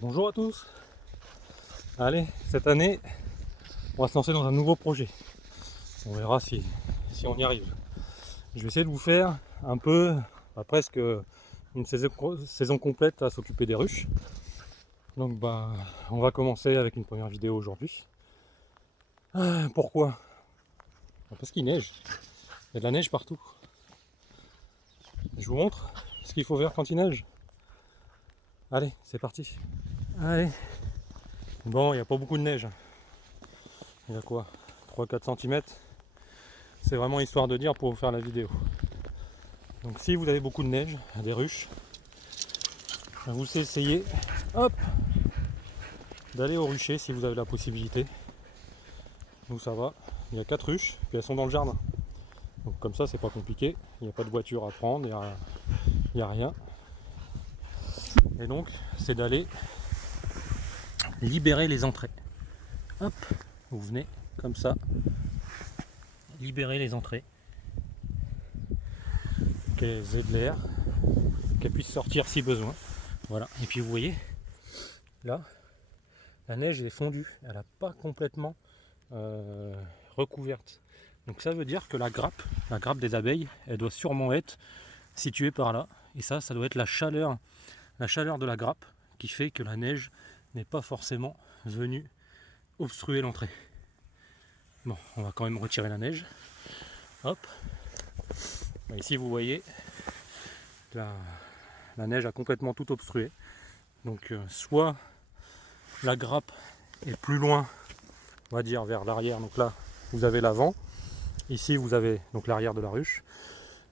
Bonjour à tous. Allez, cette année, on va se lancer dans un nouveau projet. On verra si on y arrive. Je vais essayer de vous faire un peu, presque une saison complète à s'occuper des ruches. Donc on va commencer avec une première vidéo aujourd'hui. Pourquoi? Parce qu'il neige. Il y a de la neige partout. Je vous montre ce qu'il faut faire quand il neige. Allez, c'est parti. Allez. Bon, il n'y a pas beaucoup de neige. Il y a quoi? 3-4 cm. C'est vraiment histoire de dire pour vous faire la vidéo. Donc si vous avez beaucoup de neige, des ruches, vous essayez d'aller au rucher si vous avez la possibilité. Nous ça va, il y a 4 ruches, puis elles sont dans le jardin. Donc comme ça c'est pas compliqué, il n'y a pas de voiture à prendre, il n'y a rien. Et donc c'est d'aller libérer les entrées. Hop, vous venez comme ça, libérer les entrées. Qu'elles aient de l'air, qu'elles puissent sortir si besoin. Voilà, et puis vous voyez, là, la neige est fondue, elle n'a pas complètement recouverte. Donc ça veut dire que la grappe des abeilles, elle doit sûrement être située par là. Et ça doit être la chaleur de la grappe qui fait que la neige n'est pas forcément venue obstruer l'entrée. Bon, on va quand même retirer la neige. Hop. Ici vous voyez, la neige a complètement tout obstrué. Donc soit la grappe est plus loin, on va dire vers l'arrière, donc là vous avez l'avant, ici vous avez donc l'arrière de la ruche.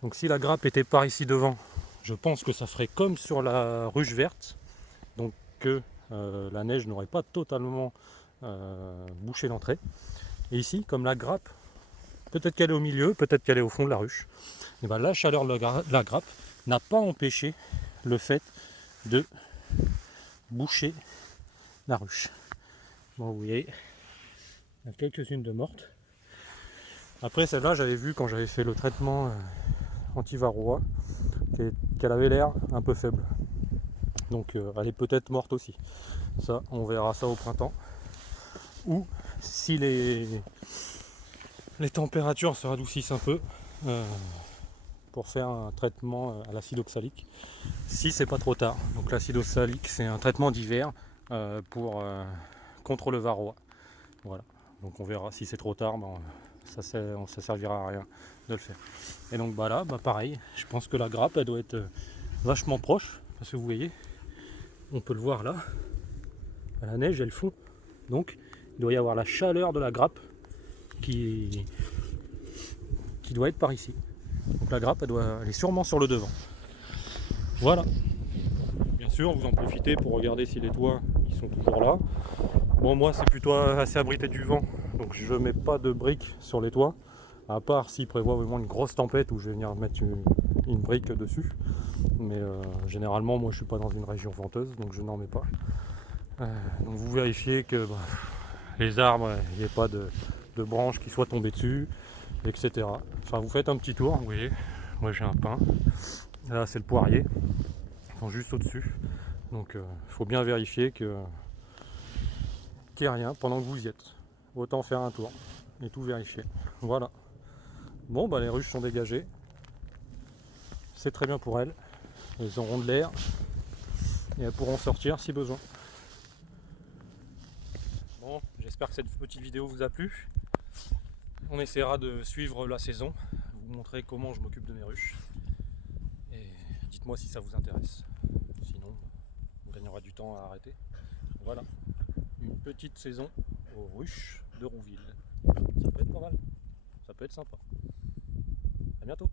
Donc si la grappe était par ici devant, je pense que ça ferait comme sur la ruche verte, donc que la neige n'aurait pas totalement bouché l'entrée. Et ici, comme la grappe, peut-être qu'elle est au milieu, peut-être qu'elle est au fond de la ruche, et bien la chaleur de la grappe n'a pas empêché le fait de boucher la ruche. Bon, vous voyez, il y a quelques-unes de mortes. Après celle-là, j'avais vu quand j'avais fait le traitement anti-varroa qu'elle avait l'air un peu faible. Donc elle est peut-être morte aussi. Ça, on verra ça au printemps. Ou si les températures se radoucissent un peu, pour faire un traitement à l'acide oxalique, si c'est pas trop tard. Donc l'acide oxalique, c'est un traitement d'hiver contre le varroa. Voilà. Donc on verra si c'est trop tard, ça servira à rien de le faire. Et donc là, pareil, je pense que la grappe elle doit être vachement proche, parce que vous voyez, on peut le voir là, la neige elle fond, donc il doit y avoir la chaleur de la grappe qui doit être par ici. Donc la grappe elle est sûrement sur le devant. Voilà. Bien sûr, vous en profitez pour regarder si les toits ils sont toujours là. Bon, moi c'est plutôt assez abrité du vent, donc je mets pas de briques sur les toits, à part s'il prévoit vraiment une grosse tempête où je vais venir mettre une brique dessus. Mais généralement, moi je suis pas dans une région venteuse, donc je n'en mets pas. Donc vous vérifiez que les arbres, il n'y ait pas de branches qui soient tombées dessus, etc. Enfin, vous faites un petit tour, vous voyez, moi j'ai un pin, là c'est le poirier, ils sont juste au-dessus. Donc il faut bien vérifier qu'il n'y ait rien pendant que vous y êtes. Autant faire un tour et tout vérifier. Voilà. Bon, les ruches sont dégagées. C'est très bien pour elles. Elles auront de l'air et elles pourront sortir si besoin. Bon, j'espère que cette petite vidéo vous a plu. On essaiera de suivre la saison, vous montrer comment je m'occupe de mes ruches. Et dites-moi si ça vous intéresse. Sinon, on gagnera du temps à arrêter. Voilà, une petite saison aux ruches de Rouville. Ça peut être pas mal, ça peut être sympa. A bientôt.